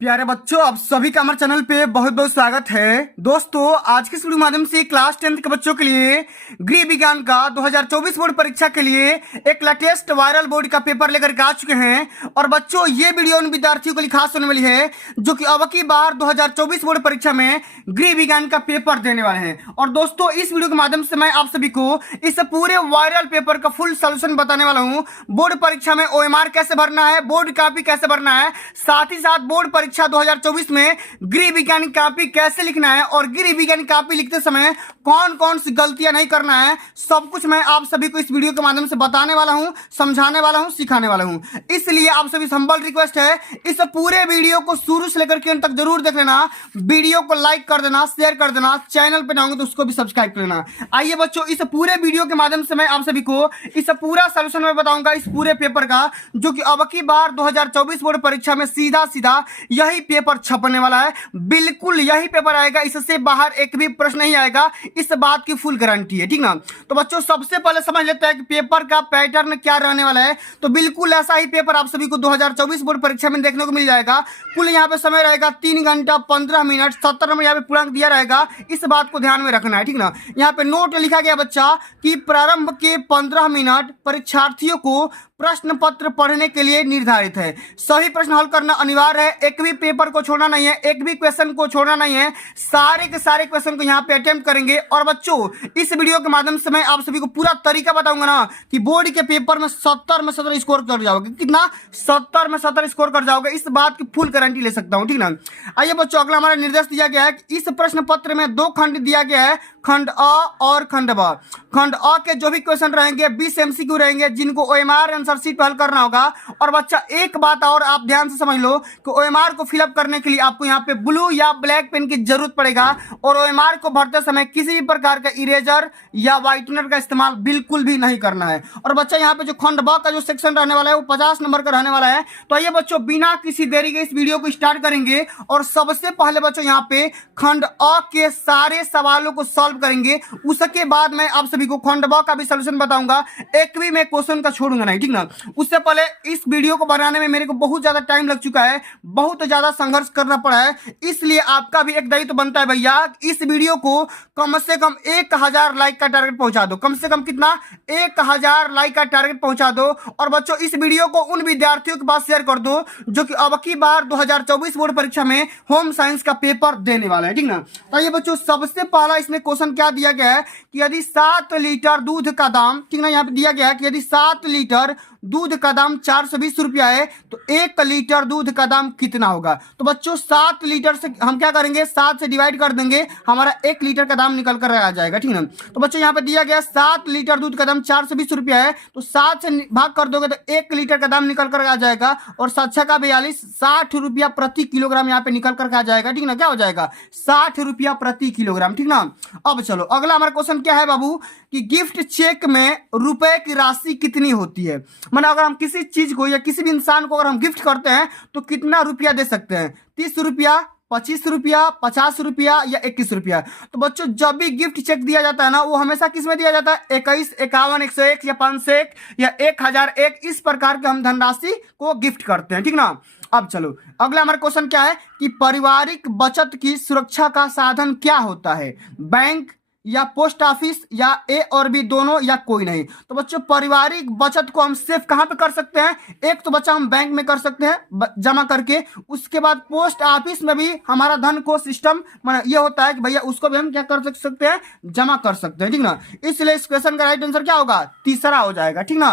प्यारे बच्चों, आप सभी का हमारे चैनल पे बहुत बहुत स्वागत है। दोस्तों, आज के इस वीडियो माध्यम से क्लास 10th के बच्चों के लिए गृह विज्ञान का 2024 बोर्ड परीक्षा के लिए एक लेटेस्ट वायरल बोर्ड का पेपर लेकर के आ चुके हैं। और बच्चों, ये वीडियो उन विद्यार्थियों के लिए खास होने वाली है जो कि अब की बार 2024 बोर्ड परीक्षा में गृह विज्ञान का पेपर देने वाले हैं। और दोस्तों, इस वीडियो के माध्यम से मैं आप सभी को इस पूरे वायरल पेपर का फुल सोल्यूशन बताने वाला हूँ। बोर्ड परीक्षा में OMR कैसे भरना है, बोर्ड कॉपी कैसे भरना है, साथ ही साथ बोर्ड परीक्षा 2024 में गृह विज्ञान कॉपी कैसे लिखना है और गृह विज्ञान कॉपी लिखते समय कौन कौन सी गलतियां नहीं करना है, सब कुछ मैं आप सभी को इस वीडियो के माध्यम से बताने वाला हूं, समझाने वाला हूं, सिखाने वाला हूं। इसलिए आप सभी से हम्बल रिक्वेस्ट है, इस पूरे वीडियो को शुरू से लेकर के अंत तक जरूर देख लेना। वीडियो को लाइक कर देना, शेयर कर देना, चैनल पे नए हो तो उसको भी सब्सक्राइब कर लेना। आइए बच्चों, इस पूरे वीडियो के माध्यम से मैं आप सभी को इस पूरा सोल्यूशन में बताऊंगा इस पूरे पेपर का, जो कि अब की बार 2024 बोर्ड परीक्षा में सीधा सीधा यही पेपर छपने वाला है। बिल्कुल यही पेपर आएगा, इससे बाहर एक भी प्रश्न नहीं आएगा, इस बात की फुल गारंटी है, ठीक ना। तो बच्चों, सबसे पहले समझ लेते हैं कि पेपर का पैटर्न क्या रहने वाला है। तो बिल्कुल ऐसा ही पेपर आप सभी को 2024 बोर्ड परीक्षा में देखने को मिल जाएगा। कुल यहाँ पे समय रहेगा 3 घंटा 15 मिनट, 70 नंबर यहाँ पे पूर्णांक दिया रहेगा। इस बात को ध्यान में रखना है, ठीक ना। यहाँ पे नोट लिखा गया बच्चा कि प्रारंभ के 15 मिनट परीक्षार्थियों को प्रश्न पत्र पढ़ने के लिए निर्धारित है। सभी प्रश्न हल करना अनिवार्य है, एक भी पेपर को छोड़ना नहीं है, एक भी क्वेश्चन को छोड़ना नहीं है। सारे के सारे क्वेश्चन को यहाँ पे अटेम्प्ट करेंगे। और बच्चों, इस वीडियो के माध्यम से मैं आप सभी को पूरा तरीका बताऊंगा ना कि बोर्ड के पेपर में 70 में 70 स्कोर कर जाओगे। कितना? 70 में 70 स्कोर कर जाओगे, इस बात की फुल गारंटी ले सकता हूँ, ठीक ना। आइए बच्चों, अगला हमारा निर्देश दिया गया है कि इस प्रश्न पत्र में 2 खंड दिया गया है, खंड अ और खंड ब। खंड अ के जो भी क्वेश्चन रहेंगे 20 MCQ रहेंगे, जिनको OMR आंसर शीट पर हल करना होगा। और बच्चा, एक बात और आप ध्यान से समझ लो कि OMR को फिलअप करने के लिए आपको यहाँ पे ब्लू या ब्लैक पेन की जरूरत पड़ेगा। और OMR को भरते समय किसी भी प्रकार का इरेजर या व्हाइटनर का इस्तेमाल बिल्कुल भी नहीं करना है। और बच्चा, यहाँ पे जो खंड ब का जो सेक्शन रहने वाला है वो 50 नंबर का रहने वाला है। तो आइए बच्चों, बिना किसी देरी के इस वीडियो को स्टार्ट करेंगे। और सबसे पहले बच्चों, यहाँ पे खंड अ के सारे सवालों को सॉल्व करेंगे। उसके बाद मैं आप सभी को खंड ब का भी सोल्यूशन बताऊंगा, एक भी मैं क्वेश्चन का छोड़ूंगा नहीं, ठीक ना। उससे पहले इस वीडियो को बनाने में मेरे को बहुत ज्यादा टाइम लग चुका है, बहुत ज्यादा संघर्ष करना पड़ा है। इसलिए आपका भी एक दायित्व बनता है भैया, इस वीडियो को कम से कम 1000 लाइक का टारगेट पहुंचा दो। कम से कम कितना? 1000 लाइक का टारगेट पहुंचा दो। और बच्चों, इस वीडियो को उन विद्यार्थियों के पास शेयर कर दो जो कि अब की बार 2024 बोर्ड परीक्षा में होम साइंस का पेपर देने वाला है, ठीक ना। तो ये बच्चों, सबसे पहला इसमें क्वेश्चन क्या दिया गया है कि यदि 7 लीटर दूध का दाम, ठीक ना, यहाँ पे दिया गया है कि यदि 7 लीटर दूध का दाम 420 रुपया है तो 1 लीटर दूध का दाम कितना होगा। तो बच्चों, 7 लीटर से हम क्या करेंगे, 7 से डिवाइड कर देंगे, हमारा 1 लीटर का दाम निकल कर आ जाएगा, ठीक ना। तो बच्चों, यहाँ पे दिया गया 7 लीटर दूध का दाम 420 रुपया है, तो 7 से भाग कर दोगे तो 1 लीटर का दाम निकल कर आ जाएगा। और 7 का 42, 60 रुपया प्रति किलोग्राम यहाँ पे निकल कर आ जाएगा, ठीक ना। क्या हो जाएगा? 60 रुपया प्रति किलोग्राम, ठीक ना। अब चलो, अगला हमारा क्वेश्चन क्या है बाबू कि गिफ्ट चेक में रुपए की राशि कितनी होती है। माना अगर हम किसी चीज को या किसी भी इंसान को अगर हम गिफ्ट करते हैं तो कितना रुपया दे सकते हैं? 30 रुपया, 25 रुपया, 50 रुपया या 21 रुपया। तो बच्चों, जब भी गिफ्ट चेक दिया जाता है ना, वो हमेशा किस में दिया जाता है? 21, 51, 101 या 501 या 1001, इस प्रकार के हम धनराशि को गिफ्ट करते हैं, ठीक ना। अब चलो, अगला हमारा क्वेश्चन क्या है कि पारिवारिक बचत की सुरक्षा का साधन क्या होता है? बैंक या पोस्ट ऑफिस या A और B दोनों या कोई नहीं। तो बच्चों, पारिवारिक बचत को हम सेफ कहां पे कर सकते हैं? एक तो बच्चा हम बैंक में कर सकते हैं जमा करके, उसके बाद पोस्ट ऑफिस में भी हमारा धन को सिस्टम ये होता है कि भैया उसको भी हम क्या कर सकते हैं? जमा कर सकते हैं, ठीक ना। इसलिए इस क्वेश्चन का राइट आंसर क्या होगा? तीसरा हो जाएगा, ठीक ना।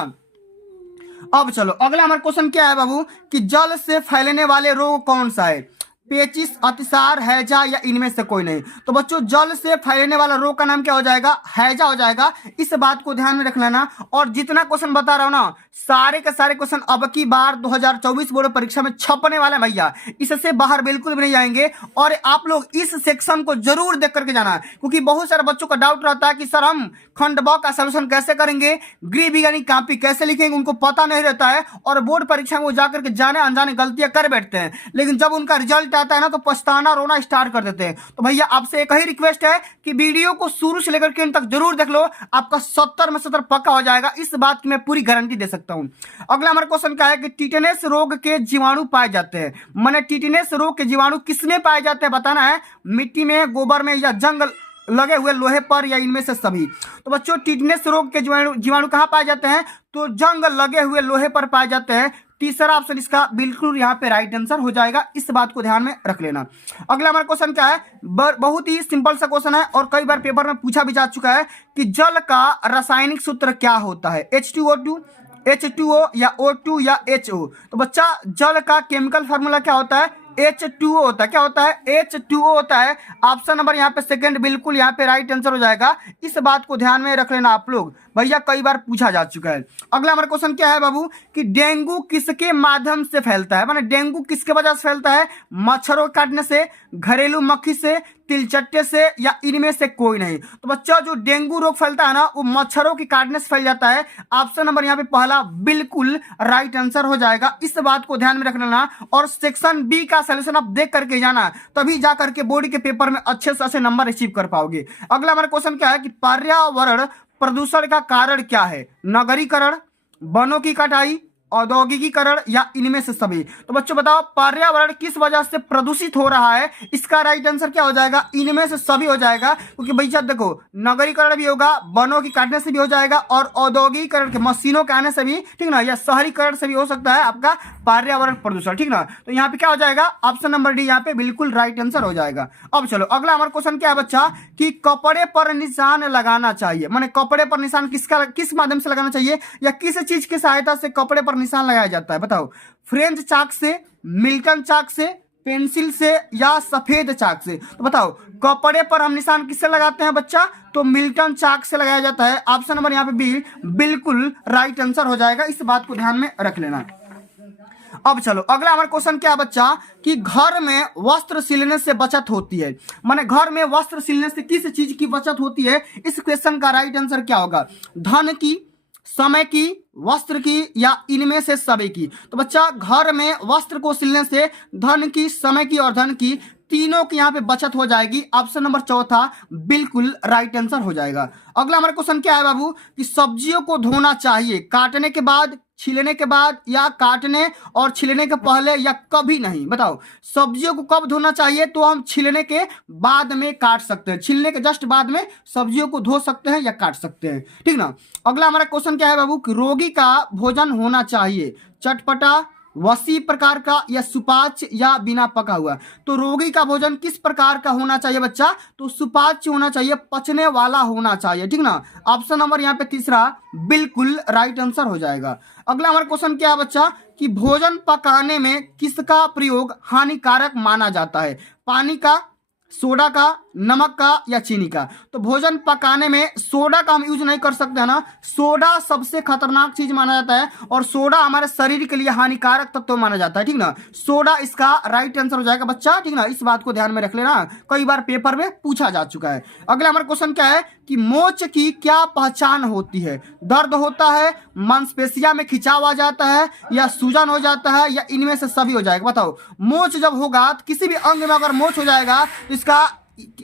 अब चलो, अगला हमारा क्वेश्चन क्या है बाबू कि जल से फैलने वाले रोग कौन सा है? पेचिस, अतिसार, हैजा या इनमें से कोई नहीं। तो बच्चों, जल से फैलने वाला रोग का नाम क्या हो जाएगा? हैजा हो जाएगा। इस बात को ध्यान में रख लेना। और जितना क्वेश्चन बता रहा हूं ना, सारे के सारे क्वेश्चन अब की बार 2024 बोर्ड परीक्षा में छपने वाले भैया, इससे बाहर बिल्कुल भी नहीं जाएंगे। और आप लोग इस सेक्शन को जरूर देख करके जाना, क्योंकि बहुत सारे बच्चों का डाउट रहता है कि सर हम खंड ब का सोल्यूशन कैसे करेंगे, गृह विज्ञान कॉपी कैसे लिखेंगे, उनको पता नहीं रहता है। और बोर्ड परीक्षा में वो जाकर के जाने अनजाने गलतियां कर बैठते हैं, लेकिन जब उनका रिजल्ट रिजल्ट आता है ना तो पछताना रोना स्टार्ट कर देते हैं। तो भैया आपसे एक ही रिक्वेस्ट है कि वीडियो को शुरू से लेकर के अंत तक जरूर देख लो, आपका 70 में 70 पक्का हो जाएगा, इस बात की मैं पूरी गारंटी दे सकता हूं। अगला हमारा क्वेश्चन क्या है कि टिटेनस रोग के जीवाणु पाए जाते हैं, माने टिटेनस रोग के जीवाणु किसमें पाए जाते हैं बताना है, मिट्टी में, गोबर में, या जंग लगे हुए लोहे पर, या इनमें से सभी। तो बच्चों टिटेनस रोग के जीवाणु कहाँ पाए जाते हैं, तो जंग लगे हुए लोहे पर पाए जाते हैं। तीसरा ऑप्शन इसका बिल्कुल यहाँ पे राइट आंसर हो जाएगा, इस बात को ध्यान में रख लेना। अगला हमारा क्वेश्चन क्या है, बहुत ही सिंपल सा क्वेश्चन है और कई बार पेपर में पूछा भी जा चुका है कि जल का रासायनिक सूत्र क्या होता है, H2O2, H2O या O2 या HO। तो बच्चा जल का केमिकल फार्मूला क्या होता है, H2O होता है। क्या होता है, H2O होता है। ऑप्शन नंबर यहाँ पे सेकंड बिल्कुल यहाँ पे राइट आंसर हो जाएगा, इस बात को ध्यान में रख लेना आप लोग, भैया कई बार पूछा जा चुका है। अगला हमारा क्वेश्चन क्या है बाबू कि डेंगू किसके माध्यम से फैलता है, माने डेंगू किसके वजह से फैलता है, मच्छरों काटने से, घरेलू मक्खी से, तिलचट्टे से, या इनमें से कोई नहीं। तो बच्चा जो डेंगू रोग फैलता है ना वो मच्छरों की काटने से फैल जाता है। ऑप्शन नंबर यहाँ पे पहला बिल्कुल राइट आंसर हो जाएगा, इस बात को ध्यान में रख लेना। और सेक्शन बी का सॉल्यूशन आप देख करके जाना, तभी जा करके बोर्ड के पेपर में अच्छे से अच्छे नंबर रिसीव कर पाओगे। अगला हमारा क्वेश्चन क्या है कि पर्यावरण प्रदूषण का कारण क्या है, नगरीकरण, वनों की कटाई, औद्योगिकीकरण, या इनमें से सभी। तो बच्चों बताओ पर्यावरण किस वजह से प्रदूषित हो रहा है, इसका राइट आंसर क्या हो जाएगा, इनमें से सभी हो जाएगा। क्योंकि भैया देखो नगरीकरण भी होगा, वनों की काटने से भी हो जाएगा, और औद्योगिकीकरण के मशीनों के आने से भी, ठीक ना, या शहरीकरण से भी हो सकता है आपका पर्यावरण प्रदूषण, ठीक ना। तो यहाँ पे क्या हो जाएगा, ऑप्शन नंबर डी यहाँ पे बिल्कुल राइट आंसर हो जाएगा। अब चलो अगला हमारा क्वेश्चन क्या है बच्चा कि कपड़े पर निशान लगाना चाहिए, माने कपड़े पर निशान किस माध्यम से लगाना चाहिए, या किस चीज की सहायता से कपड़े पर निशान लगाया जाता है बताओ, फ्रेंच चाक से, मिल्टन चाक से, पेंसिल से, या सफेद चाक से। तो बताओ कपड़े पर हम निशान किससे लगाते हैं बच्चा, तो मिल्टन चाक से लगाया जाता है। ऑप्शन नंबर यहाँ पे बी बिल्कुल राइट आंसर हो जाएगा, इस बात को ध्यान में रख लेना। अब चलो अगला हमारा क्वेश्चन क्या है बच्चा कि घर में वस्त्र सिलने से बचत होती है, माने घर में वस्त्र सिलने से किस चीज की बचत होती है, इस क्वेश्चन का राइट आंसर क्या होगा, धन की, समय की, वस्त्र की, या इनमें से सभी की। तो बच्चा घर में वस्त्र को सिलने से धन की, समय की और धन की तीनों की यहाँ पे बचत हो जाएगी। ऑप्शन नंबर चौथा बिल्कुल राइट आंसर हो जाएगा। अगला हमारा क्वेश्चन क्या है बाबू कि सब्जियों को धोना चाहिए काटने के बाद, छीलने के बाद, या काटने और छीलने के पहले, या कभी नहीं। बताओ सब्जियों को कब धोना चाहिए, तो हम छीलने के बाद में काट सकते हैं, छीलने के जस्ट बाद में सब्जियों को धो सकते हैं या काट सकते हैं, ठीक ना। अगला हमारा क्वेश्चन क्या है बाबू कि रोगी का भोजन होना चाहिए चटपटा, वसी प्रकार का, या सुपाच्य, या बिना पका हुआ। तो रोगी का भोजन किस प्रकार का होना चाहिए बच्चा, तो सुपाच्य होना चाहिए, पचने वाला होना चाहिए, ठीक ना। ऑप्शन नंबर यहाँ पे तीसरा बिल्कुल राइट आंसर हो जाएगा। अगला हमारा क्वेश्चन क्या है बच्चा कि भोजन पकाने में किसका प्रयोग हानिकारक माना जाता है, पानी का, सोडा का, नमक का, या चीनी का। तो भोजन पकाने में सोडा का हम यूज नहीं कर सकते है ना, सोडा सबसे खतरनाक चीज माना जाता है, और सोडा हमारे शरीर के लिए हानिकारक तत्व माना जाता है, ठीक ना। सोडा इसका राइट आंसर हो जाएगा बच्चा, ठीक ना, इस बात को ध्यान में रख लेना, कई बार पेपर में पूछा जा चुका है। अगला हमारा क्वेश्चन क्या है कि मोच की क्या पहचान होती है, दर्द होता है, मांसपेशिया में खिंचाव आ जाता है, या सूजन हो जाता है, या इनमें से सभी हो जाएगा। बताओ मोच जब होगा तो किसी भी अंग में अगर मोच हो जाएगा तो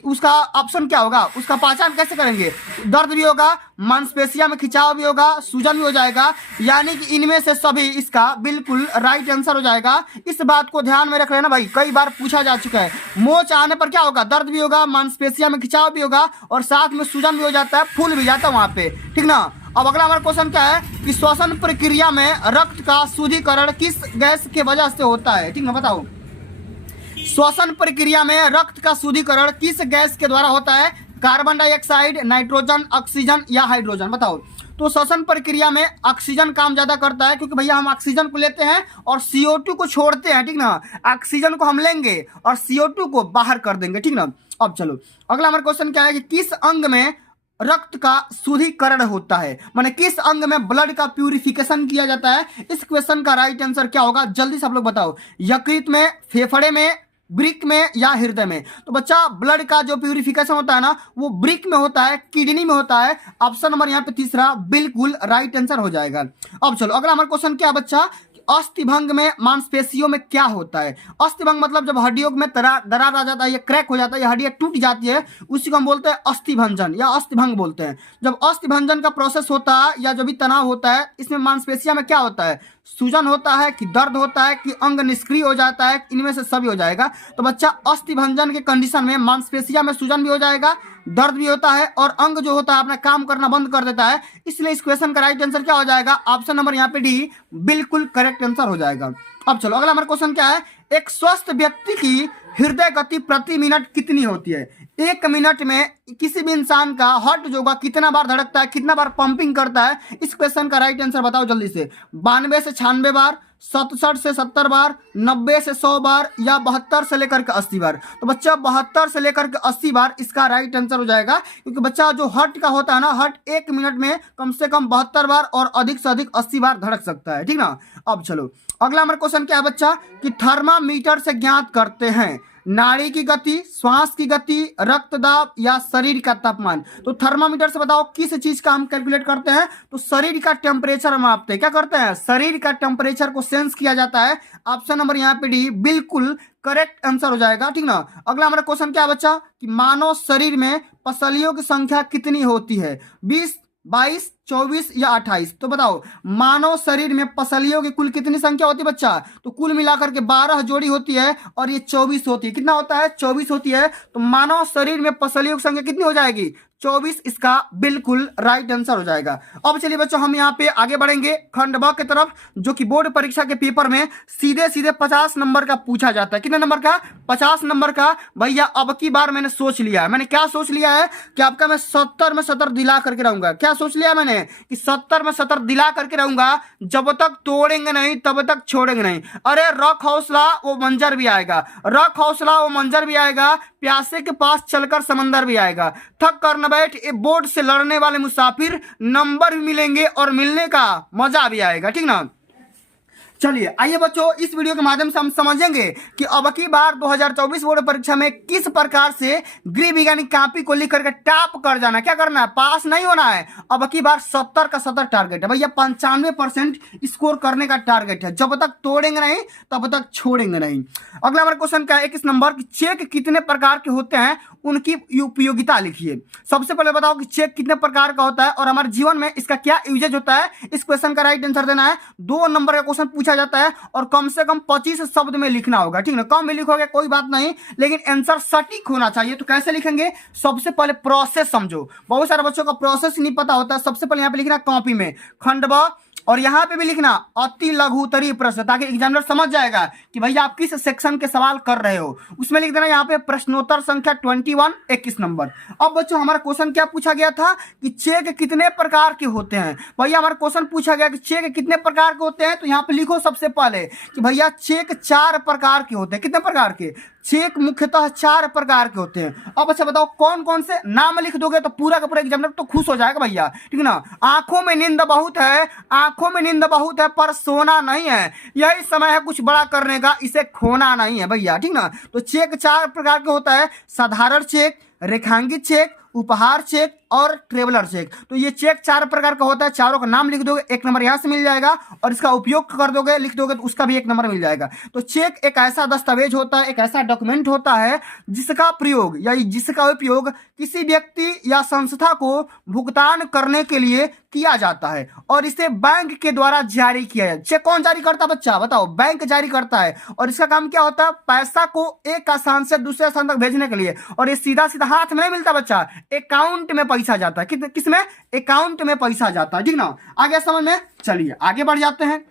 उसका ऑप्शन क्या होगा, उसका पहचान कैसे करेंगे, दर्द भी होगा, मांसपेशिया में खिंचाव भी होगा, सूजन भी हो जाएगा, यानी कि इनमें से सभी इसका बिल्कुल राइट आंसर हो जाएगा। इस बात को ध्यान में रख लेना भाई, कई बार पूछा जा चुका है। मोच आने पर क्या होगा, दर्द भी होगा, मांसपेशिया में खिंचाव भी होगा, और साथ में सूजन भी हो जाता है, फूल भी जाता है वहां पे, ठीक ना। अब अगला हमारा क्वेश्चन क्या है कि श्वसन प्रक्रिया में रक्त का शुद्धिकरण किस गैस के वजह से होता है, ठीक ना। बताओ श्वसन प्रक्रिया में रक्त का शुद्धिकरण किस गैस के द्वारा होता है, कार्बन डाइऑक्साइड, नाइट्रोजन, ऑक्सीजन, या हाइड्रोजन। बताओ तो श्वसन प्रक्रिया में ऑक्सीजन काम ज्यादा करता है, क्योंकि भैया हम ऑक्सीजन को लेते हैं और CO2 को छोड़ते हैं, ठीक ना। ऑक्सीजन को हम लेंगे और CO2 को बाहर कर देंगे, ठीक ना। अब चलो अगला हमारा क्वेश्चन क्या है कि किस अंग में रक्त का शुद्धिकरण होता है, माने किस अंग में ब्लड का प्यूरिफिकेशन किया जाता है। इस क्वेश्चन का राइट आंसर क्या होगा, जल्दी से आप लोग बताओ, यकृत में, फेफड़े में, ब्रिक में, या हृदय में। तो बच्चा ब्लड का जो प्यूरिफिकेशन होता है ना वो ब्रिक में होता है, किडनी में होता है। ऑप्शन नंबर यहाँ पे तीसरा बिल्कुल राइट आंसर हो जाएगा। अब चलो अगला हमारा क्वेश्चन क्या है बच्चा, अस्थिभंग में मांसपेशियों में क्या होता है? अस्थिभंग मतलब जब हड्डियों में दरार आ जाता है या क्रैक हो जाता है या हड्डियां टूट जाती है, उसी को हम बोलते हैं अस्थिभंजन या अस्थिभंग बोलते हैं। जब अस्थिभंजन का प्रोसेस होता है या जो भी तनाव होता है, इसमें मांसपेशियों में क्या होता है? सूजन होता है कि दर्द होता है कि अंग निष्क्रिय हो जाता है, इनमें से सभी हो जाएगा। तो बच्चा अस्थिभंजन के कंडीशन में मांसपेशियों में सूजन भी हो जाएगा, दर्द भी होता है और अंग जो होता है अपना काम करना बंद कर देता है। इसलिए इस क्वेश्चन का राइट आंसर क्या हो जाएगा? ऑप्शन नंबर यहाँ पे डी बिल्कुल करेक्ट आंसर हो जाएगा। अब चलो अगला हमारा क्वेश्चन क्या है? एक स्वस्थ व्यक्ति की हृदय गति प्रति मिनट कितनी होती है? एक मिनट में किसी भी इंसान का हार्ट जो होगा कितना बार धड़कता है, कितना बार पंपिंग करता है? इस क्वेश्चन का राइट आंसर बताओ जल्दी से। 92 से 96 बार, 67 से 70 बार, 90 से 100 बार या 72 से लेकर के 80 बार? तो बच्चा 72 से लेकर के 80 बार इसका राइट आंसर हो जाएगा, क्योंकि बच्चा जो हार्ट का होता है ना, हार्ट एक मिनट में कम से कम 72 बार और अधिक से अधिक 80 बार धड़क सकता है, ठीक ना। अब चलो अगला हमारा क्वेश्चन क्या है बच्चा कि थर्मामीटर से ज्ञात करते हैं नाड़ी की गति, श्वास की गति, रक्तदाब या शरीर का तापमान? तो थर्मामीटर से बताओ किस चीज का हम कैलकुलेट करते हैं? तो शरीर का टेम्परेचर मापते हैं। क्या करते हैं? शरीर का टेम्परेचर को सेंस किया जाता है। ऑप्शन नंबर यहाँ पे डी बिल्कुल करेक्ट आंसर हो जाएगा, ठीक ना। अगला हमारा क्वेश्चन क्या बच्चा कि मानव शरीर में पसलियों की संख्या कितनी होती है? 20, 22, 24 या 28? तो बताओ मानव शरीर में पसलियों की कुल कितनी संख्या होती है बच्चा? तो कुल मिलाकर के 12 जोड़ी होती है और ये 24 होती है। कितना होता है? 24 होती है। तो मानव शरीर में पसलियों की संख्या कितनी हो जाएगी? 24 इसका बिल्कुल राइट आंसर हो जाएगा। अब चलिए बच्चों हम यहाँ पे आगे बढ़ेंगे खंड ब की तरफ, जो कि बोर्ड परीक्षा के पेपर में सीधे सीधे 50 नंबर का पूछा जाता है। कितने नंबर का? 50 नंबर का। भैया अब की बार मैंने सोच लिया है, मैंने क्या सोच लिया है कि आपका मैं 70 में 70 दिला करके रहूंगा। क्या सोच लिया मैंने कि 70 में 70 दिला करके रहूंगा, जब तक तोड़ेंगे नहीं तब तक छोड़ेंगे नहीं। अरे रख हौसला वो मंजर भी आएगा, रख हौसला वो मंजर भी आएगा, प्यासे के पास चलकर समंदर भी आएगा, थक कर न बैठ ए बोर्ड से लड़ने वाले मुसाफिर, नंबर भी मिलेंगे और मिलने का मजा भी आएगा, ठीक ना। चलिए आइए बच्चों इस वीडियो के माध्यम से हम समझेंगे कि अब की बार 2024 बोर्ड परीक्षा में किस प्रकार से गृह विज्ञान कॉपी को लिख करके टॉप कर जाना है। क्या करना है? पास नहीं होना है। अब की बार 70 का 70 टारगेट है भैया, 95% स्कोर करने का टारगेट है। जब तक तोड़ेंगे नहीं तब तक छोड़ेंगे नहीं। अगला हमारा क्वेश्चन क्या है? 21 नंबर की चेक कितने प्रकार के होते हैं, उनकी उपयोगिता लिखिए। सबसे पहले बताओ कि चेक कितने प्रकार का होता है और हमारे जीवन में इसका क्या यूजेज होता है। इस क्वेश्चन का राइट आंसर देना है। 2 नंबर का क्वेश्चन पूछा जाता है और कम से कम 25 शब्द में लिखना होगा, ठीक ना। कम में लिखोगे कोई बात नहीं, लेकिन आंसर सटीक होना चाहिए। तो कैसे लिखेंगे? सबसे पहले प्रोसेस समझो। बहुत सारे बच्चों का प्रोसेस नहीं पता होता है। सबसे पहले यहाँ पे लिखना कॉपी में खंड ब, और यहाँ पे भी लिखना अति लघुतरी प्रश्न, ताकि एग्जामिनर समझ जाएगा कि भैया आप किस सेक्शन के सवाल कर रहे हो। उसमें लिख देना यहाँ पे प्रश्नोत्तर संख्या 21 21 नंबर। अब बच्चों हमारा क्वेश्चन क्या पूछा गया था कि चेक कितने प्रकार के होते हैं। भैया हमारा क्वेश्चन पूछा गया कि चेक कितने प्रकार के होते हैं, तो यहाँ पे लिखो सबसे पहले कि भैया चेक 4 प्रकार के होते हैं। कितने प्रकार के? चेक मुख्यतः 4 प्रकार के होते हैं। अब अच्छा बताओ कौन कौन से? नाम लिख दोगे तो पूरा का पूरा एग्जामिनर तो खुश हो जाएगा भैया, ठीक ना। आंखों में नींद बहुत है, आंखों में नींद बहुत है पर सोना नहीं है, यही समय है कुछ बड़ा करने का, इसे खोना नहीं है भैया, ठीक ना। तो चेक 4 प्रकार के होता है। साधारण चेक, रेखांकित चेक, उपहार चेक और ट्रेवलर चेक। तो ये चेक 4 प्रकार का होता है। चारों का नाम लिख दोगे 1 नंबर यहाँ से मिल जाएगा, और इसका उपयोग कर दोगे लिख दोगे तो उसका भी 1 नंबर मिल जाएगा। तो चेक एक ऐसा दस्तावेज होता है, एक ऐसा डॉक्यूमेंट होता है जिसका प्रयोग या जिसका उपयोग किसी व्यक्ति या संस्था को भुगतान करने के लिए किया जाता है और इसे बैंक के द्वारा जारी किया जाए। चेक कौन जारी करता है बच्चा? बताओ। बैंक जारी करता है और इसका काम क्या होता है? पैसा को एक स्थान से दूसरे स्थान तक भेजने के लिए। और ये सीधा सीधा हाथ में नहीं मिलता बच्चा, अकाउंट में पैसा जाता है। किसमें? अकाउंट में पैसा जाता है, ठीक ना। आगे समझ में? चलिए आगे बढ़ जाते हैं।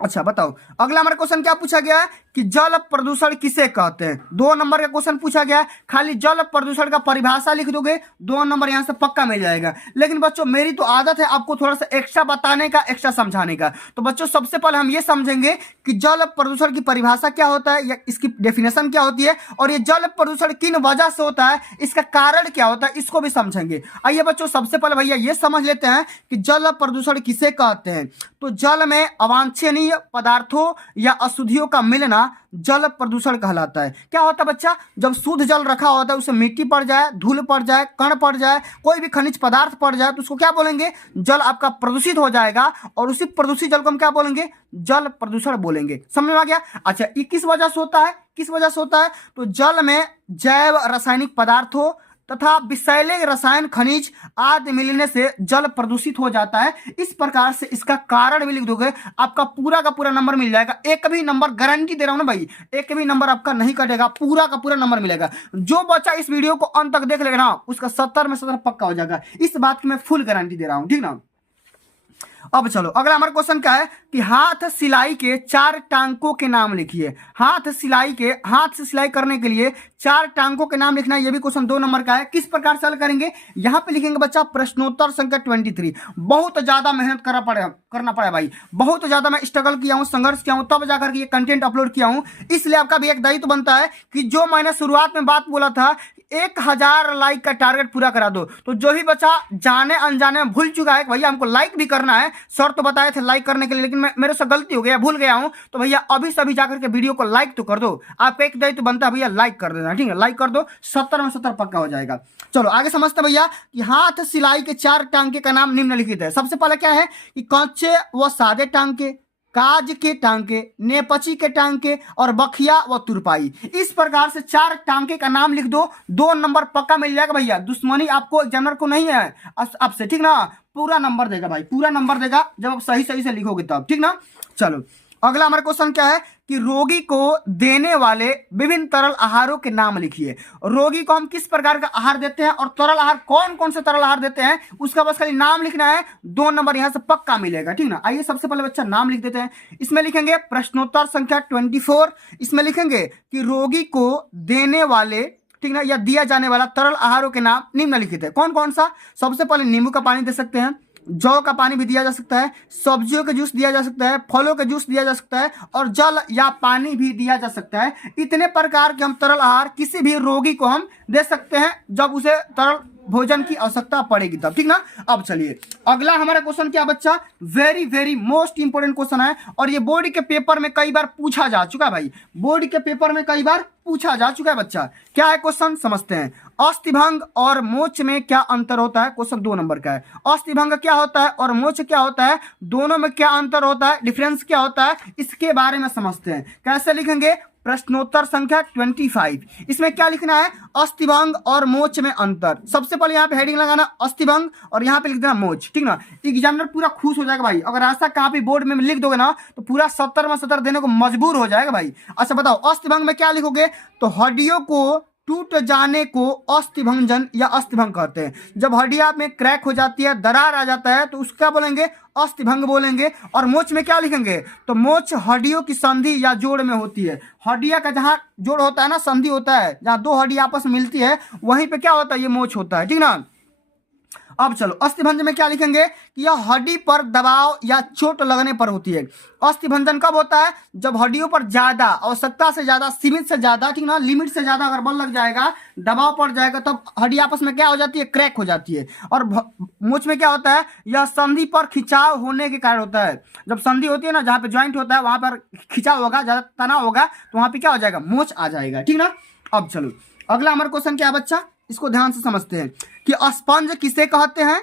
अच्छा बताओ अगला हमारा क्वेश्चन क्या पूछा गया है कि जल प्रदूषण किसे कहते हैं। 2 नंबर का क्वेश्चन पूछा गया है। खाली जल प्रदूषण का परिभाषा लिख दोगे 2 नंबर यहां से पक्का मिल जाएगा। लेकिन बच्चों मेरी तो आदत है आपको थोड़ा सा एक्स्ट्रा बताने का, एक्स्ट्रा समझाने का। तो बच्चों सबसे पहले हम ये समझेंगे कि जल प्रदूषण की परिभाषा क्या होता है या इसकी डेफिनेशन क्या होती है, और ये जल प्रदूषण किन वजह से होता है, इसका कारण क्या होता है, इसको भी समझेंगे। आइए बच्चों सबसे पहले भैया ये समझ लेते हैं कि जल प्रदूषण किसे कहते हैं। तो जल में अवांछनीय अशुद्धीय पदार्थों या अशुद्धियों का मिलना जल प्रदूषण कहलाता है। क्या होता है बच्चा, जब शुद्ध जल रखा होता है उसमें मिट्टी पड़ जाए, धूल पड़ जाए, कण पड़ जाए, कोई भी खनिज पदार्थ पड़ जाए तो उसको क्या बोलेंगे, जल आपका प्रदूषित हो जाएगा और उसी प्रदूषित जल को हम क्या बोलेंगे, जल प्रदूषण बोलेंगे। समझ में आ गया। अच्छा, ये किस वजह से होता है, किस वजह से होता है, तो जल में जैव रासायनिक पदार्थों तथा विषैले रसायन खनिज आदि मिलने से जल प्रदूषित हो जाता है। इस प्रकार से इसका कारण भी लिख दोगे, आपका पूरा का पूरा नंबर मिल जाएगा। एक भी नंबर गारंटी दे रहा हूं ना भाई, एक भी नंबर आपका नहीं कटेगा, पूरा का पूरा नंबर मिलेगा। जो बच्चा इस वीडियो को अंत तक देख लेगा ना उसका 70 में 70 पक्का हो जाएगा। इस बात की मैं फुल गारंटी दे रहा हूं, ठीक ना। अब चलो अगला हमारा क्वेश्चन क्या है कि हाथ सिलाई के 4 टांकों के नाम लिखिए। हाथ से सिलाई करने के लिए 4 टांकों के नाम लिखना है। ये भी क्वेश्चन 2 नंबर का है। किस प्रकार से हल करेंगे, यहां पे लिखेंगे बच्चा प्रश्नोत्तर संख्या 23। बहुत ज्यादा मेहनत करना पड़ा भाई, बहुत ज्यादा मैं स्ट्रगल किया हूं, संघर्ष किया हूं, तब जाकर के ये कंटेंट अपलोड किया हूं। इसलिए आपका भी एक दायित्व बनता है कि जो मैंने शुरुआत में बात बोला था 1000 लाइक का टारगेट पूरा करा दो। तो जो भी बच्चा जाने अनजाने में भूल चुका है भैया हमको लाइक भी करना है, सर तो बताए थे लाइक करने के लिए, लेकिन मेरे से गलती हो गया, भूल गया हूं, तो भैया अभी से अभी जाकर के वीडियो को लाइक तो कर दो। आपका एक दायित्व बनता है भैया लाइक कर देना, ठीक है, लाइक कर दो, 70 में 70 पक्का हो जाएगा। चलो आगे समझते भैया कि हाथ सिलाई के 4 टांके का नाम निम्नलिखित है। सबसे पहले क्या है कि कच्चे व सादे टांके, काज के टांके, नेपची के टांके और बखिया व तुरपाई। इस प्रकार से 4 टांके का नाम लिख दो, 2 नंबर पक्का मिल जाएगा भैया। दुश्मनी आपको एग्जामिनर को नहीं है आपसे, ठीक ना, पूरा नंबर देगा भाई, पूरा नंबर देगा जब आप सही सही से लिखोगे तब, ठीक ना। चलो अगला हमारा क्वेश्चन क्या है कि रोगी को देने वाले विभिन्न तरल आहारों के नाम लिखिए। रोगी को हम किस प्रकार का आहार देते हैं और तरल आहार कौन कौन से तरल आहार देते हैं उसका बस खाली नाम लिखना है, 2 नंबर यहां से पक्का मिलेगा, ठीक ना। आइए सबसे पहले बच्चा नाम लिख देते हैं। इसमें लिखेंगे प्रश्नोत्तर संख्या 24। इसमें लिखेंगे कि रोगी को देने वाले, ठीक ना, या दिया जाने वाला तरल आहारों के नाम निम्नलिखित है। कौन कौन सा, सबसे पहले नींबू का पानी दे सकते हैं, जौ का पानी भी दिया जा सकता है, सब्जियों का जूस दिया जा सकता है, फलों का जूस दिया जा सकता है और जल या पानी भी दिया जा सकता है। इतने प्रकार के हम तरल आहार किसी भी रोगी को हम दे सकते हैं जब उसे तरल भोजन की आवश्यकता पड़ेगी तब, ठीक ना। अब चलिए अगला हमारा क्वेश्चन क्या बच्चा, very very most important question है और ये बोर्ड के पेपर में कई बार पूछा जा चुका है भाई, बोर्ड के पेपर में कई बार पूछा जा चुका है बच्चा। क्या है क्वेश्चन समझते हैं। अस्थिभंग और मोच में क्या अंतर होता है, क्वेश्चन 2 नंबर का है। अस्थिभंग क्या होता है और मोच क्या होता है, दोनों में क्या अंतर होता है, डिफरेंस क्या होता है, इसके बारे में समझते हैं। कैसे लिखेंगे, प्रश्नोत्तर संख्या 25। इसमें क्या लिखना है, अस्थिभंग और मोच में अंतर। सबसे पहले यहाँ पे हेडिंग लगाना अस्थिभंग और यहाँ पे लिख देना मोच, ठीक ना। एग्जामिनर पूरा खुश हो जाएगा भाई, अगर ऐसा कॉपी बोर्ड में लिख दोगे ना तो पूरा 70 में 70 देने को मजबूर हो जाएगा भाई। अच्छा बताओ अस्थिभंग में क्या लिखोगे, तो हड्डियों को टूट जाने को अस्थिभंजन या अस्थिभंग कहते हैं। जब हड्डियां में क्रैक हो जाती है, दरार आ जाता है तो उसका बोलेंगे अस्थिभंग बोलेंगे। और मोच में क्या लिखेंगे, तो मोच हड्डियों की संधि या जोड़ में होती है। हड्डियां का जहां जोड़ होता है ना, संधि होता है, जहां 2 हड्डी आपस में मिलती है वहीं पे क्या होता है, ये मोच होता है, ठीक ना। अब चलो अस्थिभंजन में क्या लिखेंगे कि यह हड्डी पर दबाव या चोट लगने पर होती है। अस्थिभंजन कब होता है, जब हड्डियों पर ज्यादा, आवश्यकता से ज्यादा, सीमित से ज्यादा, ठीक ना, लिमिट से ज्यादा अगर बल लग जाएगा, दबाव पड़ जाएगा तब हड्डी आपस में क्या हो जाती है, क्रैक हो जाती है। और मोच में क्या होता है, यह संधि पर खिंचाव होने के कारण होता है। जब संधि होती है ना, जहां पे ज्वाइंट होता है वहां पर खिंचाव होगा, ज्यादा तनाव होगा तो वहां पे क्या हो जाएगा, मोच आ जाएगा, ठीक ना। अब चलो अगला हमारा क्वेश्चन क्या है बच्चा, इसको ध्यान से समझते हैं कि स्पंज किसे कहते हैं,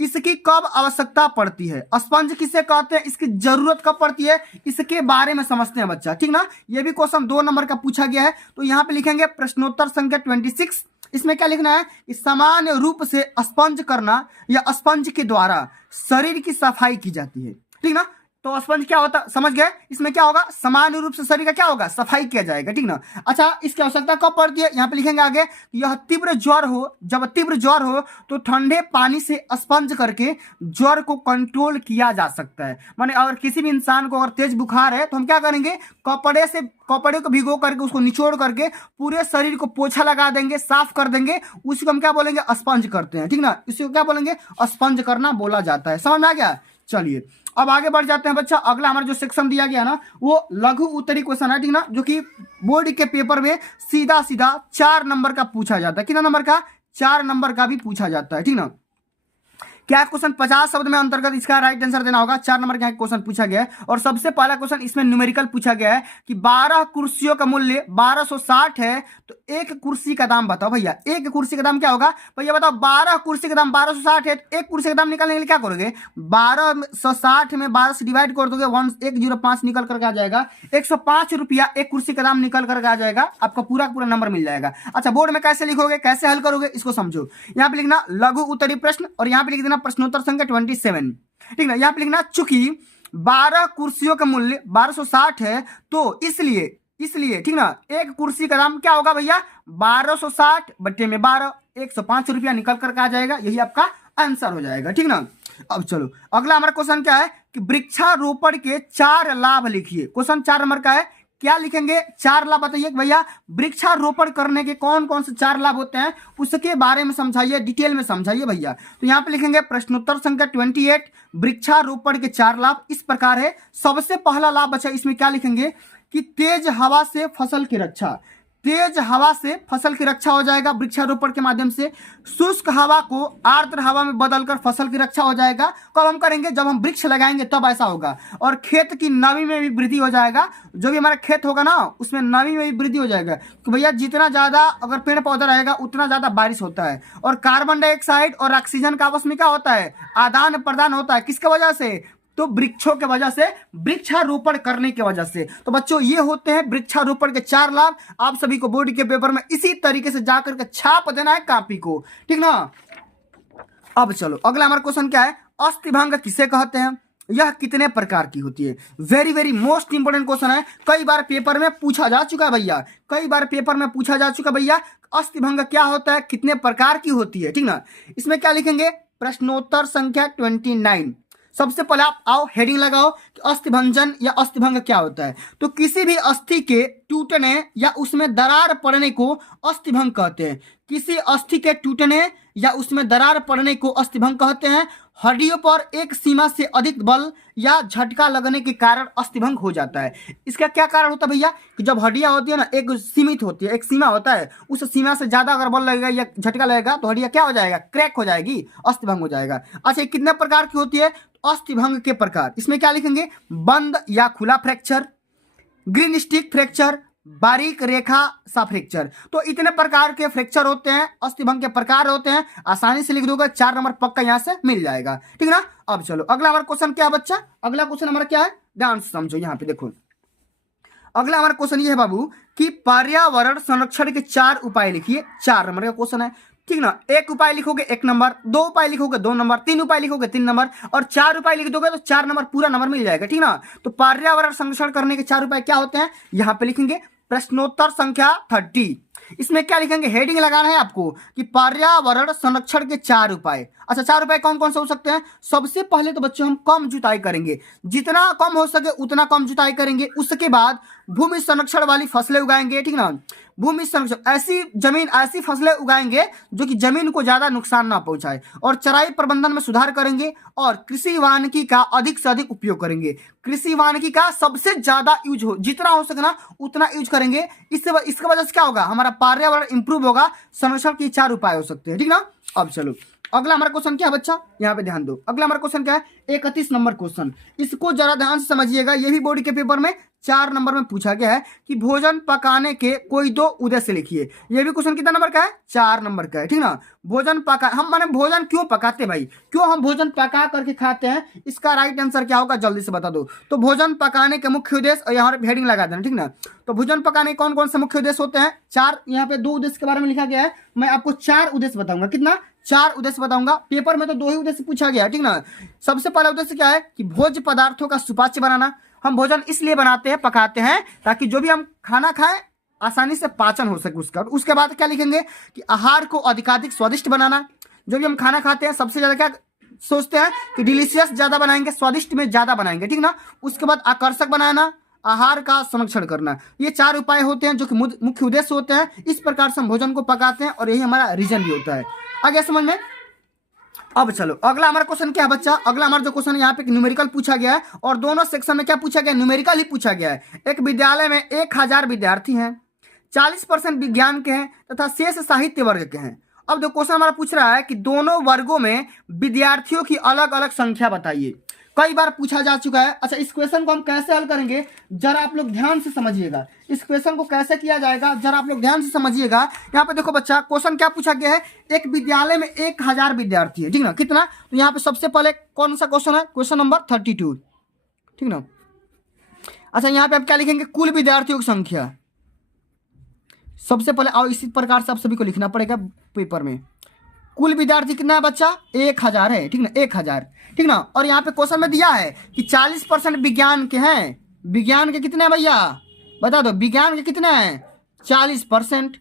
इसकी कब आवश्यकता पड़ती है। स्पंज किसे कहते हैं, इसकी जरूरत कब पड़ती है, इसके बारे में समझते हैं बच्चा, ठीक ना। ये भी क्वेश्चन 2 नंबर का पूछा गया है। तो यहाँ पे लिखेंगे प्रश्नोत्तर संख्या 26। इसमें क्या लिखना है कि सामान्य रूप से स्पंज करना या स्पंज के द्वारा शरीर की सफाई की जाती है, ठीक ना। तो स्पंज क्या होता है समझ गए, इसमें क्या होगा, सामान्य रूप से शरीर का क्या होगा, सफाई किया जाएगा, ठीक ना। अच्छा इसकी आवश्यकता कब पड़ती है, यहाँ पे लिखेंगे आगे, यह तीव्र ज्वर हो, जब तीव्र ज्वर हो तो ठंडे पानी से स्पंज करके ज्वर को कंट्रोल किया जा सकता है। माने अगर किसी भी इंसान को अगर तेज बुखार है तो हम क्या करेंगे, कपड़े को भिगो करके उसको निचोड़ करके पूरे शरीर को पोछा लगा देंगे, साफ कर देंगे, उसी को हम क्या बोलेंगे, स्पंज करते हैं, ठीक ना। इसी को क्या बोलेंगे, स्पंज करना बोला जाता है। समझ में आ गया। चलिए अब आगे बढ़ जाते हैं बच्चा। अगला हमारा जो सेक्शन दिया गया ना वो लघु उत्तरी क्वेश्चन है, ठीक ना, जो कि बोर्ड के पेपर में सीधा सीधा 4 नंबर का पूछा जाता है। कितना नंबर का, 4 नंबर का भी पूछा जाता है, ठीक ना। क्या क्वेश्चन 50 शब्द में अंतर्गत, इसका राइट आंसर देना होगा। 4 नंबर का क्वेश्चन पूछा गया है और सबसे पहला क्वेश्चन इसमें न्यूमेरिकल पूछा गया है कि 12 कुर्सियों का मूल्य 1260 है तो एक कुर्सी का दाम बताओ भैया। एक कुर्सी का दाम क्या होगा भैया बताओ। 12 कुर्सी का दाम 1260 है तो एक कुर्सी का दाम निकालने के लिए क्या करोगे, 1260 में 12 से डिवाइड कर दोगे, 105 निकल करके आ जाएगा। 105 रुपया एक कुर्सी का दाम निकल करके आ जाएगा, आपका पूरा पूरा नंबर मिल जाएगा। अच्छा, बोर्ड में कैसे लिखोगे, कैसे हल करोगे, इसको समझो। यहाँ पे लिखना लघु उत्तरी प्रश्न और यहाँ पे लिख देना प्रश्नोत्तर संख्या 27, ठीक ना। यहाँ पे लिखना चूंकि 12 कुर्सियों का मूल्य 1260 है तो इसलिए ठीक ना, एक कुर्सी का दाम क्या होगा भैया 1260 बट्टे में 12, 105 रुपया निकल करके आ जाएगा। यही आपका आंसर हो जाएगा, ठीक ना। अब चलो अगला हमारा क्वेश्चन क्या है कि वृक्षारोपण के 4 लाभ लिखिए। क्वेश्चन 4 नंबर का है, क्या लिखेंगे 4 लाभ बताइए भैया। वृक्षारोपण करने के कौन कौन से 4 लाभ होते हैं उसके बारे में समझाइए, डिटेल में समझाइए भैया। तो यहाँ पे लिखेंगे प्रश्नोत्तर संख्या 28, वृक्षारोपण के 4 लाभ इस प्रकार है। सबसे पहला लाभ बचा, इसमें क्या लिखेंगे कि तेज हवा से फसल की रक्षा। तेज हवा से फसल की रक्षा हो जाएगा वृक्षारोपण के माध्यम से। शुष्क हवा को आर्द्र हवा में बदलकर फसल की रक्षा हो जाएगा। कब हम करेंगे, जब हम वृक्ष लगाएंगे तब ऐसा होगा। और खेत की नमी में भी वृद्धि हो जाएगा, जो भी हमारा खेत होगा ना उसमें नमी में भी वृद्धि हो जाएगा। तो भैया जितना ज्यादा अगर पेड़ पौधा रहेगा उतना ज्यादा बारिश होता है। और कार्बन डाइऑक्साइड और ऑक्सीजन का आपस में क्या होता है, आदान प्रदान होता है। किसके वजह से, तो वृक्षों के वजह से, वृक्षारोपण करने की वजह से। तो बच्चों ये होते हैं वृक्षारोपण के 4 लाभ। आप सभी को बोर्ड के पेपर में इसी तरीके से जाकर के छाप देना है कॉपी को, ठीक ना। अब चलो अगला हमारा क्वेश्चन क्या है, अस्थिभंग किसे कहते हैं, यह कितने प्रकार की होती है। Very very most important question है, कई बार पेपर में पूछा जा चुका है भैया, कई बार पेपर में पूछा जा चुका भैया। अस्थिभंग क्या होता है, कितने प्रकार की होती है, ठीक ना। इसमें क्या लिखेंगे, प्रश्नोत्तर संख्या 29। सबसे पहले आप आओ हेडिंग लगाओ कि अस्थिभंजन या अस्थिभंग क्या होता है। तो किसी भी अस्थि के टूटने या उसमें दरार पड़ने को अस्थिभंग कहते हैं। किसी अस्थि के टूटने या उसमें दरार पड़ने को अस्थिभंग कहते हैं। हड्डियों पर एक सीमा से अधिक बल या झटका लगने के कारण अस्थिभंग हो जाता है। इसका क्या कारण होता है भैया कि जब हड्डियां होती है ना एक सीमित होती है, एक सीमा होता है, उस सीमा से ज्यादा अगर बल लगेगा या झटका लगेगा तो हड्डियां क्या हो जाएगा, क्रैक हो जाएगी, अस्थिभंग हो जाएगा। अच्छा, कितने प्रकार की होती है, अस्थिभंग के प्रकार इसमें क्या लिखेंगे, बंद या खुला फ्रैक्चर, ग्रीन स्टिक फ्रैक्चर, बारीक रेखा सा फ्रैक्चर। तो इतने प्रकार के फ्रैक्चर होते हैं, अस्थिभंग के प्रकार होते हैं। आसानी से लिख दोगे, 4 नंबर पक्का यहां से मिल जाएगा, ठीक ना। अब चलो अगला हमारा क्वेश्चन क्या है बच्चा, अगला क्वेश्चन हमारा क्या है, ध्यान से समझो। यहाँ पे देखो अगला हमारा क्वेश्चन ये है बाबू कि पर्यावरण संरक्षण के 4 उपाय लिखिए। 4 नंबर का क्वेश्चन है, ठीक ना। 1 उपाय लिखोगे 1 नंबर, 2 उपाय लिखोगे 2 नंबर, 3 उपाय लिखोगे 3 नंबर और 4 उपाय लिख दोगे तो 4 नंबर पूरा नंबर मिल जाएगा, ठीक ना। तो पर्यावरण संरक्षण करने के 4 उपाय क्या होते हैं, यहाँ पे लिखेंगे प्रश्नोत्तर संख्या 30। इसमें क्या लिखेंगे, हेडिंग लगाना है आपको कि पर्यावरण संरक्षण के 4 उपाय। अच्छा, 4 उपाय कौन कौन से हो सकते हैं। सबसे पहले तो बच्चों हम कम जुताई करेंगे, जितना कम हो सके उतना कम जुताई करेंगे। उसके बाद भूमि संरक्षण वाली फसलें उगाएंगे, ठीक ना। भूमि संरक्षण, ऐसी फसलें उगाएंगे जो कि जमीन को ज्यादा नुकसान ना पहुंचाए। और चराई प्रबंधन में सुधार करेंगे और कृषि वानिकी का अधिक से अधिक उपयोग करेंगे। कृषि वानिकी का सबसे ज्यादा यूज हो, जितना हो सके ना उतना यूज करेंगे। इसके वजह से क्या होगा, हमारा पर्यावरण इंप्रूव होगा। संरक्षण के 4 उपाय हो सकते हैं, ठीक ना। अब चलो अगला हमारा क्वेश्चन क्या है बच्चा, यहाँ पे ध्यान दो। अगला हमारा क्वेश्चन क्या है, 31 नंबर क्वेश्चन। इसको जरा ध्यान से समझिएगा, ये भी बोर्ड के पेपर में 4 नंबर में पूछा गया है कि भोजन पकाने के कोई 2 उद्देश्य लिखिए। ये भी क्वेश्चन कितना नंबर का है, 4 नंबर का है, ठीक ना। भोजन पका, हम माने भोजन क्यों पकाते हैं भाई, क्यों हम भोजन पका करके खाते हैं, इसका राइट आंसर क्या होगा जल्दी से बता दो। तो भोजन पकाने के मुख्य उद्देश्य, और यहाँ पर हेडिंग लगा देना, ठीक ना। तो भोजन पकाने कौन कौन से मुख्य उद्देश्य होते हैं, 4। यहाँ पे 2 उद्देश्य के बारे में लिखा गया है, मैं आपको 4 उद्देश्य बताऊंगा। कितना, 4 उद्देश्य बताऊंगा। पेपर में तो 2 ही उद्देश्य पूछा गया, ठीक ना। सबसे पहला उद्देश्य क्या है कि भोज्य पदार्थों का सुपाच्य बनाना। हम भोजन इसलिए बनाते हैं, पकाते हैं, ताकि जो भी हम खाना खाएं आसानी से पाचन हो सके उसका। उसके बाद क्या लिखेंगे कि आहार को अधिकाधिक स्वादिष्ट बनाना। जो भी हम खाना खाते हैं सबसे ज्यादा क्या सोचते हैं कि डिलीशियस ज्यादा बनाएंगे, स्वादिष्ट में ज्यादा बनाएंगे, ठीक ना। उसके बाद आकर्षक बनाना, आहार का संरक्षण करना। ये 4 उपाय होते हैं जो कि मुख्य उद्देश्य होते हैं। इस प्रकार से हम भोजन को पकाते हैं और यही हमारा रीजन भी होता है। आगे समझ में। अब चलो अगला हमारा क्वेश्चन क्या है बच्चा, अगला हमारा जो क्वेश्चन यहाँ पे न्यूमेरिकल पूछा गया है और दोनों सेक्शन में क्या पूछा गया, न्यूमेरिकल ही पूछा गया है। एक विद्यालय में 1000 विद्यार्थी हैं, 40% विज्ञान के हैं तथा शेष साहित्य वर्ग के हैं अब जो क्वेश्चन हमारा पूछ रहा है कि दोनों वर्गों में विद्यार्थियों की अलग अलग संख्या बताइए। कई बार पूछा जा चुका है। अच्छा, इस क्वेश्चन को हम कैसे हल करेंगे जरा आप लोग ध्यान से समझिएगा। इस क्वेश्चन को कैसे किया जाएगा जरा आप लोग ध्यान से समझिएगा। यहाँ पे देखो बच्चा, क्वेश्चन क्या पूछा गया है, एक विद्यालय में 1000 विद्यार्थी है, ठीक ना, कितना, तो यहाँ पे सबसे पहले कौन सा क्वेश्चन है, क्वेश्चन नंबर 32, ठीक ना। अच्छा, यहाँ पे आप क्या लिखेंगे, कुल विद्यार्थियों की संख्या। सबसे पहले आओ इसी प्रकार से आप सभी को लिखना पड़ेगा पेपर में। कुल विद्यार्थी कितना है बच्चा, 1000 है, ठीक ना, 1000, ठीक ना। और यहाँ पे क्वेश्चन में दिया है कि 40% विज्ञान के हैं। विज्ञान के कितने हैं भैया, बता दो, विज्ञान के कितने हैं, 40%,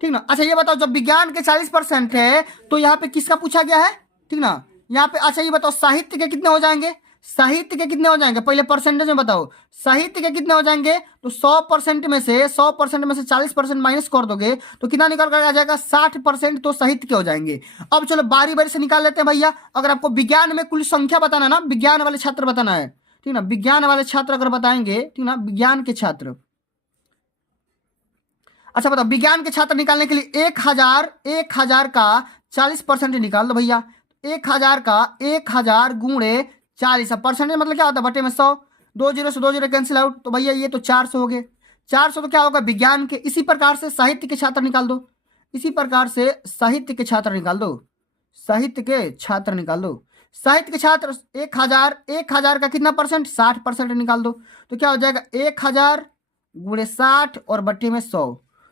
ठीक ना। अच्छा ये बताओ, जब विज्ञान के 40% है तो यहाँ पे किसका पूछा गया है, ठीक ना, यहाँ पे। अच्छा ये बताओ, साहित्य के कितने हो जाएंगे, साहित्य के कितने हो जाएंगे, पहले परसेंटेज में बताओ, साहित्य के कितने हो जाएंगे, तो 100% में से 40% माइनस कर दोगे तो कितना निकल कर आ जाएगा, 60% तो साहित्य के हो जाएंगे। अब चलो बारी बारी से निकाल लेते हैं भैया। अगर आपको विज्ञान में कुल संख्या बताना है ना, विज्ञान वाले छात्र बताना है, ठीक ना, विज्ञान वाले छात्र अगर बताएंगे, ठीक ना, विज्ञान के छात्र। अच्छा बताओ, विज्ञान के छात्र निकालने के लिए 1000 का 40% निकाल दो भैया। 1000 का 1000 गुणे 40, परसेंटेज मतलब क्या होता है, बटे में 100, 2 जीरो से 2 जीरो कैंसिल आउट, तो भैया ये तो 400 हो गए। 400 तो क्या होगा, विज्ञान के। इसी प्रकार से साहित्य के छात्र निकाल दो, इसी प्रकार से साहित्य के छात्र निकाल दो, साहित्य के छात्र निकाल दो। साहित्य के छात्र 1000 का कितना परसेंट, 60% निकाल दो, तो क्या हो जाएगा, 1000 गुणे 60 और बट्टे में 100,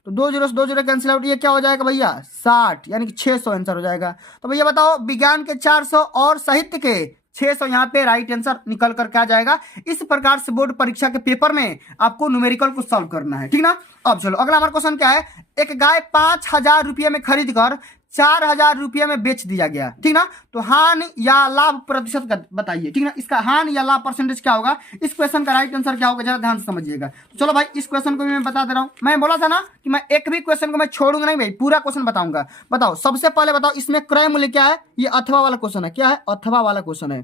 तो 2 जीरो से 2 जीरो कैंसिल आउट, ये क्या हो जाएगा भैया, 60, यानी कि 600 आंसर हो जाएगा। तो भैया बताओ, विज्ञान के 400 और साहित्य के 600, यहाँ पे राइट आंसर निकल कर क्या जाएगा। इस प्रकार से बोर्ड परीक्षा के पेपर में आपको न्यूमेरिकल को सॉल्व करना है, ठीक ना। अब चलो अगला हमारा क्वेश्चन क्या है, एक गाय 5000 रुपये में खरीद कर 4000 रुपये में बेच दिया गया, ठीक ना, तो हानि या लाभ प्रतिशत बताइए, ठीक ना। इसका हानि या लाभ परसेंटेज क्या होगा, इस क्वेश्चन का राइट आंसर क्या होगा, जरा ध्यान से समझिएगा। तो चलो भाई, इस क्वेश्चन को भी मैं बता दे रहा हूँ। मैं बोला था ना कि मैं एक भी क्वेश्चन को मैं छोड़ूंगा नहीं भाई, पूरा क्वेश्चन बताऊंगा। बताओ सबसे पहले बताओ, इसमें क्रय मूल्य क्या है, ये अथवा वाला क्वेश्चन है, क्या है, अथवा वाला क्वेश्चन है,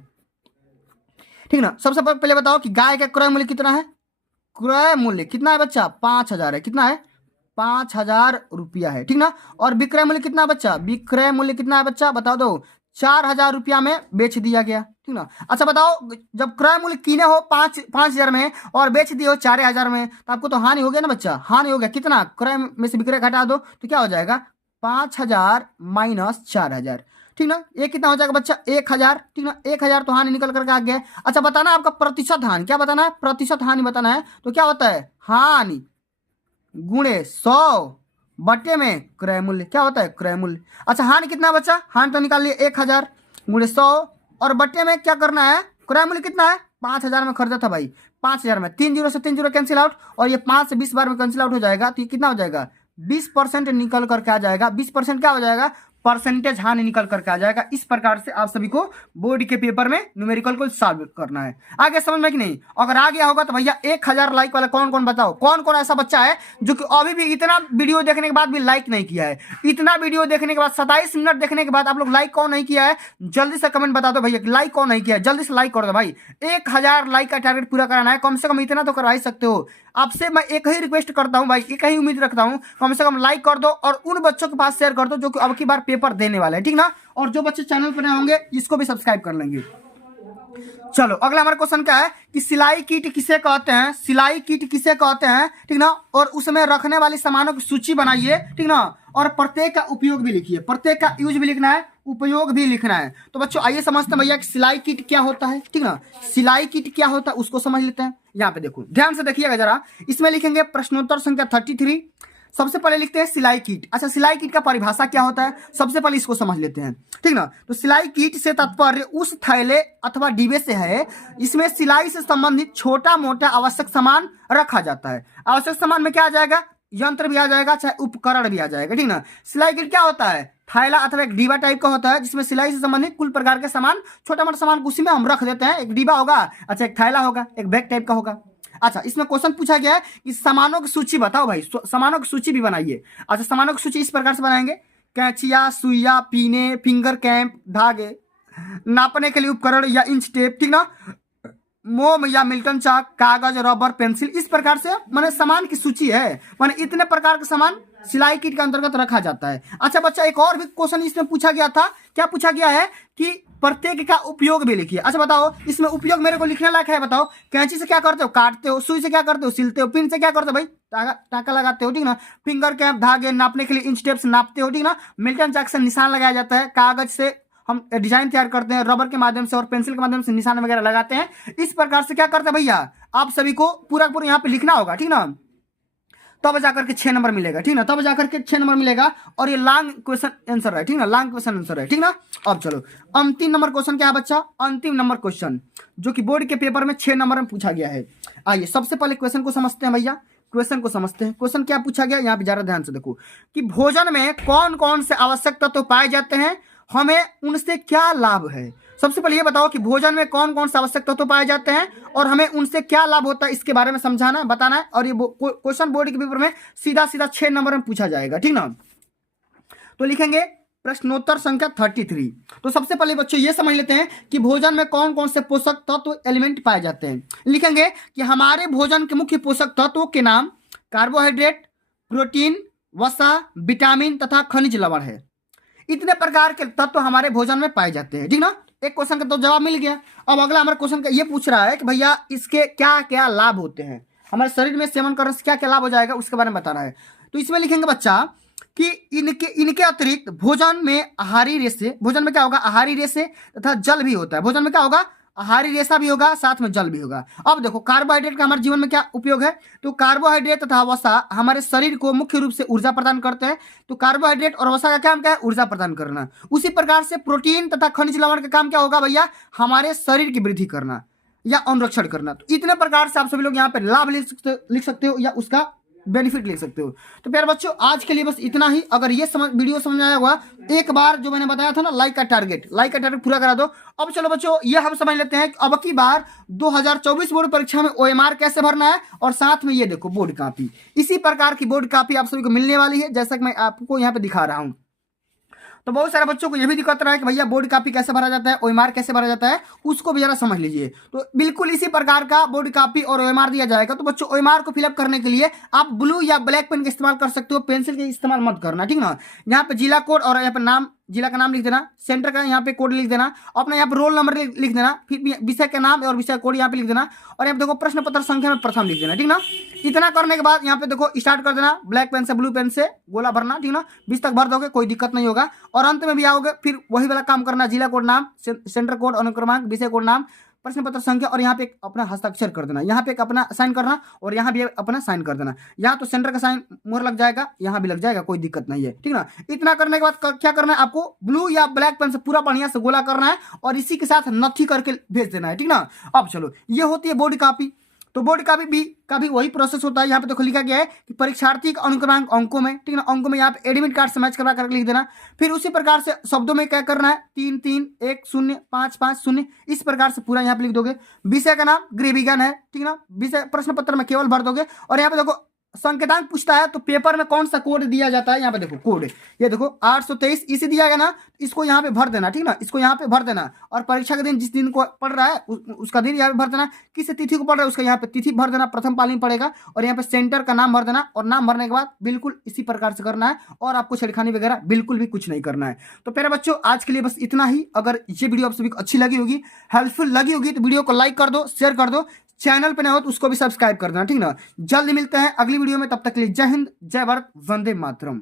ठीक ना। सबसे पहले बताओ कि गाय का क्रय मूल्य कितना है, क्रय मूल्य कितना है बच्चा, 5000 है, कितना है, 5000 रुपया है, ठीक ना। और विक्रय मूल्य कितना है बच्चा, विक्रय मूल्य कितना है बच्चा, बता दो, 4000 रुपया में बेच दिया गया, ठीक ना। अच्छा बताओ, जब क्रय मूल्य कीने हो 5000 में और बेच दिए हो 4000 में, तो आपको तो हानि हो गया ना बच्चा, हानि हो गया, कितना, क्रय में से विक्रय घटा दो तो क्या हो जाएगा, 5000 माइनस 4000, ठीक ना। ये कितना हो जाएगा बच्चा, 1000, ठीक ना, 1000 तो हानि निकल करके आ गया। अच्छा बताना आपका प्रतिशत हानि, क्या बताना है, प्रतिशत हानि बताना है, तो क्या होता है, हानि गुणे 100 बटे में क्रय मूल्य, क्या होता है, क्रय मूल्य। अच्छा हानि कितना बच्चा, हानि तो निकाल लिए 1000 गुणे 100 और बटे में क्या करना है, क्रय मूल्य कितना है, 5000 में खरीदा था भाई, 5000 में 3 जीरो से 3 जीरो कैंसिल आउट, और ये 5 से 20 बार में कैंसिल आउट हो जाएगा, तो ये कितना हो जाएगा, 20% निकल करके आ जाएगा। 20% क्या हो जाएगा, परसेंटेज हानि निकल करके आ जाएगा। इस प्रकार से आप सभी को बोर्ड के पेपर में न्यूमेरिकल को सॉल्व करना है। आगे समझ में कि नहीं, अगर आ गया होगा तो भैया 1000 लाइक वाला कौन कौन बताओ, कौन कौन ऐसा बच्चा है जो कि अभी भी इतना वीडियो देखने के बाद भी लाइक नहीं किया है, इतना वीडियो देखने के बाद 27 मिनट देखने के बाद आप लोग लाइक कौन नहीं किया है, जल्दी से कमेंट बता दो भैया, लाइक कौन नहीं किया है, जल्दी से लाइक कर दो भाई। 1000 लाइक का टारगेट पूरा कराना है, कम से कम इतना तो करवा ही सकते हो। आपसे मैं एक ही रिक्वेस्ट करता हूं भाई, एक ही उम्मीद रखता हूं, कम से कम लाइक कर दो और उन बच्चों के पास शेयर कर दो जो कि अब की बार पेपर देने वाले हैं, ठीक ना। और जो बच्चे चैनल पर नए होंगे इसको भी सब्सक्राइब कर लेंगे। चलो अगला हमारा क्वेश्चन क्या है कि सिलाई किट किसे कहते हैं, सिलाई किट किसे कहते हैं, ठीक ना, और उसमें रखने वाली सामानों की सूची बनाइए, ठीक ना, और प्रत्येक का उपयोग भी लिखिए, प्रत्येक का यूज भी लिखना है, उपयोग भी लिखना है। तो बच्चों आइए समझते हैं भैया कि सिलाई किट क्या होता है, ठीक ना, सिलाई किट क्या होता है उसको समझ लेते हैं। यहाँ पे देखो ध्यान से देखिएगा जरा, इसमें लिखेंगे प्रश्नोत्तर संख्या 33। सबसे पहले लिखते हैं सिलाई किट। अच्छा सिलाई किट का परिभाषा क्या होता है, सबसे पहले इसको समझ लेते हैं, ठीक ना। तो सिलाई किट से तात्पर्य उस थैले अथवा डिब्बे से है, इसमें सिलाई से संबंधित छोटा मोटा आवश्यक सामान रखा जाता है। आवश्यक सामान में क्या आ जाएगा, यंत्र भी आ जाएगा, चाहे उपकरण भी आ जाएगा, ठीक ना। सिलाई किट क्या होता है, थैला अथवा एक डिब्बा टाइप का होता है जिसमें सिलाई से संबंधित कुल प्रकार के सामान, छोटा मोटा सामान उसी में हम रख देते हैं। एक डिब्बा होगा, अच्छा एक थैला होगा, एक बैग टाइप का होगा। अच्छा इसमें क्वेश्चन पूछा गया है कि सामानों की सूची बताओ भाई, सामानों की सूची भी बनाइए। अच्छा सामानों की सूची इस प्रकार से बनाएंगे, कैंचिया, सुइया, पीने, फिंगर कैंप, धागे, नापने के लिए उपकरण या इंच टेप, ठीक ना, मोम या मिल्टन चाक, कागज, रबर, पेंसिल, इस प्रकार से माने सामान की सूची है। माने इतने प्रकार के सामान सिलाई किट के अंतर्गत रखा जाता है। अच्छा बच्चा, एक और भी क्वेश्चन इसमें पूछा गया था। क्या पूछा गया है कि प्रत्येक का उपयोग भी लिखिए। अच्छा बताओ, इसमें उपयोग मेरे को लिखने लायक है? बताओ, कैंची से क्या करते हो? काटते हो। सुई से क्या करते हो? सिलते हो। पिन से क्या करते हो? भाई टाका लगाते हो, ठीक ना। फिंगर कैप, धागे नापने के लिए इंच टेप से नापते हो, ठीक ना। मिल्टन चाक से निशान लगाया जाता है। कागज से हम डिजाइन तैयार करते हैं, रबर के माध्यम से और पेंसिल के माध्यम से निशान वगैरह लगाते हैं। इस प्रकार से क्या करते हैं भैया, आप सभी को पूरा पूरा यहाँ पे लिखना होगा, ठीक ना। तब जाकर के 6 नंबर मिलेगा, ठीक ना। तब जाकर के 6 नंबर मिलेगा। और ये लॉन्ग क्वेश्चन आंसर है, ठीक ना। लॉन्ग क्वेश्चन आंसर है, ठीक ना। अब चलो अंतिम नंबर क्वेश्चन क्या है बच्चा? अंतिम नंबर क्वेश्चन जो कि बोर्ड के पेपर में 6 नंबर में पूछा गया है। आइए सबसे पहले क्वेश्चन को समझते हैं भैया। क्वेश्चन को समझते हैं। क्वेश्चन क्या पूछा गया यहाँ पे, जरा ध्यान से देखो कि भोजन में कौन कौन से आवश्यक तत्व पाए जाते हैं, हमें उनसे क्या लाभ है। सबसे पहले ये बताओ कि भोजन में कौन कौन से आवश्यक तत्व पाए जाते हैं और हमें उनसे क्या लाभ होता है, इसके बारे में समझाना है, बताना है। और ये क्वेश्चन बोर्ड के पेपर में सीधा सीधा 6 नंबर में पूछा जाएगा, ठीक ना। तो लिखेंगे प्रश्नोत्तर संख्या 33। तो सबसे पहले बच्चों ये समझ लेते हैं कि भोजन में कौन कौन से पोषक तत्व एलिमेंट पाए जाते हैं। लिखेंगे कि हमारे भोजन के मुख्य पोषक तत्वों के नाम कार्बोहाइड्रेट, प्रोटीन, वसा, विटामिन तथा खनिज लवण है। इतने प्रकार के तत्व हमारे भोजन में पाए जाते हैं, ठीक ना। एक क्वेश्चन का तो जवाब मिल गया। अब अगला हमारे क्वेश्चन का ये पूछ रहा है कि भैया इसके क्या क्या लाभ होते हैं, हमारे शरीर में सेवन करने से क्या क्या लाभ हो जाएगा, उसके बारे में बता रहा है। तो इसमें लिखेंगे बच्चा कि इनके अतिरिक्त भोजन में आहारी रेशे, भोजन में क्या होगा, आहारी रेशे तथा जल भी होता है। भोजन में क्या होगा, आहारी रेशा भी होगा, साथ में जल भी होगा। अब देखो कार्बोहाइड्रेट का हमारे जीवन में क्या उपयोग है। तो कार्बोहाइड्रेट तथा वसा हमारे शरीर को मुख्य रूप से ऊर्जा प्रदान करते हैं। तो कार्बोहाइड्रेट और वसा का काम क्या है, ऊर्जा प्रदान करना। उसी प्रकार से प्रोटीन तथा खनिज लवण का काम क्या होगा भैया, हमारे शरीर की वृद्धि करना या अनुरक्षण करना। तो इतने प्रकार से आप सभी लोग यहाँ पे लाभ लिख सकते हो या उसका बेनिफिट ले सकते हो। तो प्यारे बच्चों आज के लिए बस इतना ही। अगर ये वीडियो समझ आया हुआ, एक बार जो मैंने बताया था ना लाइक का टारगेट पूरा करा दो। अब चलो बच्चों ये हम समझ लेते हैं कि अब की बार 2024 बोर्ड परीक्षा में OMR कैसे भरना है और साथ में ये देखो बोर्ड कॉपी। इसी प्रकार की बोर्ड कॉपी आप सभी को मिलने वाली है, जैसा कि मैं आपको यहाँ पे दिखा रहा हूँ। तो बहुत सारे बच्चों को यह भी दिक्कत रहा है कि भैया बोर्ड कॉपी कैसे भरा जाता है, OMR कैसे भरा जाता है, उसको भी जरा समझ लीजिए। तो बिल्कुल इसी प्रकार का बोर्ड कॉपी और OMR दिया जाएगा। तो बच्चों OMR को फिलअप करने के लिए आप ब्लू या ब्लैक पेन का इस्तेमाल कर सकते हो, पेंसिल का इस्तेमाल मत करना, ठीक ना। यहाँ पे जिला कोड और यहाँ पे नाम, जिला का नाम लिख देना, सेंटर का यहाँ पे कोड लिख देना, अपना यहाँ पे रोल नंबर लिख देना, फिर विषय का नाम और विषय कोड यहाँ पे लिख देना और यहाँ पे देखो प्रश्न पत्र संख्या में प्रथम लिख देना, ठीक ना। इतना करने के बाद यहाँ पे देखो स्टार्ट कर देना, ब्लैक पेन से ब्लू पेन से गोला भरना, ठीक ना। 20 तक भर दोगे कोई दिक्कत नहीं होगा। और अंत में भी आओगे फिर वही वाला काम करना, जिला कोड नाम, सेंटर कोड, अनुक्रमांक, विषय कोड नाम, प्रश्न पत्र संख्या और यहाँ पे अपना हस्ताक्षर कर देना, यहाँ पे एक अपना साइन करना और यहाँ भी अपना साइन कर देना। यहाँ तो सेंटर का साइन मोहर लग जाएगा, यहाँ भी लग जाएगा, कोई दिक्कत नहीं है, ठीक ना। इतना करने के बाद क्या करना है, आपको ब्लू या ब्लैक पेन से पूरा बढ़िया से गोला करना है और इसी के साथ नथी करके भेज देना है, ठीक ना। अब चलो ये होती है बोर्ड कॉपी। तो बोर्ड कॉपी का भी वही प्रोसेस होता है। यहाँ पे देखो लिखा गया है कि परीक्षार्थी का अनुक्रमांक अंकों में, ठीक ना, अंकों में यहाँ पे एडमिट कार्ड से मैच करवा करके लिख देना। फिर उसी प्रकार से शब्दों में क्या करना है, 3 3 1 0 5 5 0 इस प्रकार से पूरा यहाँ पे लिख दोगे। विषय का नाम गृह विज्ञान है, ठीक ना। विषय प्रश्न पत्र में केवल भर दोगे। और यहाँ पे देखो संकेतांक पूछता है तो पेपर में कौन सा कोड दिया जाता है, यहाँ पे देखो कोड, ये देखो 823 इसी दिया गया ना, इसको यहाँ पे भर देना, ठीक ना। इसको यहाँ पे भर देना और परीक्षा के दिन जिस दिन को पढ़ रहा है उसका दिन यहाँ पे भर देना, किस तिथि को पढ़ रहा है उसका यहाँ पे तिथि भर देना, प्रथम पाली में पड़ेगा। और यहाँ पे सेंटर का नाम भर देना और नाम भरने के बाद बिल्कुल इसी प्रकार से करना है और आपको छेड़खानी वगैरह बिल्कुल भी कुछ नहीं करना है। तो प्यारे बच्चों आज के लिए बस इतना ही। अगर ये वीडियो आप सभी को अच्छी लगी होगी, हेल्पफुल लगी होगी तो वीडियो को लाइक कर दो, शेयर कर दो, चैनल पे ना हो तो उसको भी सब्सक्राइब कर देना, ठीक ना। जल्द मिलते हैं अगली वीडियो में, तब तक के लिए जय हिंद, जय भारत, वंदे मातरम।